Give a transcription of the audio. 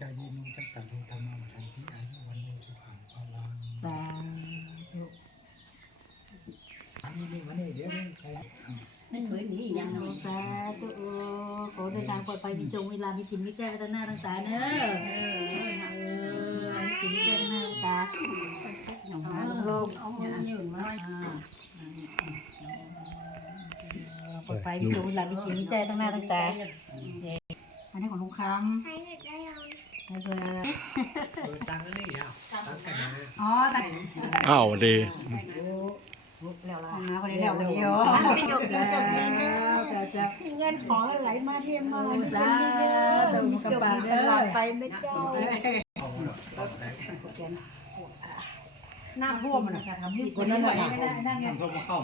จายิโนจัตตาโลธรรมะวันติอายุวันโนสุขังภาลังสาธุ อันนี้วันนี้เดี๋ยวใช้ ไม่เคยหนีอย่าง โอสาธุขอเดินทางปลอดภัยมีจงเวลามีกินมีแจ้งกันหน้าทั้งสายเนอะมีกินมีแจ้งกันหน้าทั้งตา หนุ่มนะลูกเอามือยืนมา ปลอดภัยมีจงเวลามีกินมีแจ้งทั้งหน้าทั้งตาอันนี้ของลุงคำให้เบอร์ ตังค์นี่อ่ะตังค์กันนะ อ๋อตัง อ้าวดี แล้วล่ะนะคนนี้แล้วเดียวไม่ยกแล้วจะมีแล้วจะเงินของไหลมาเทียมมาสาธุกระเป๋าตลอดไปไม่เจ้าน้ำท่วมมันนะทำที่คนนั้นไหวไม่ได้นั่งไง ต้องมาเข้า